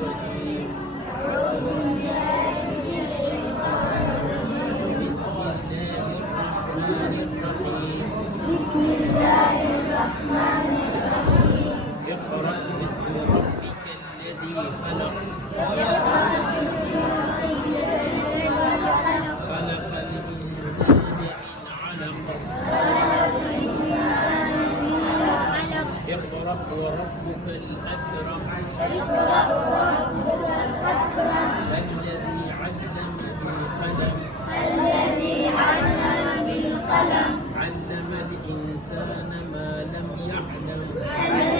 الرجيم. بسم الله الرحمن الرحيم. اقرأ باسم ربك الذي خلق. خلق الإنسان من علق. اقرأ وربك الأكرم. الذي علم بالقلم. علم الإنسان ما لم يعلم.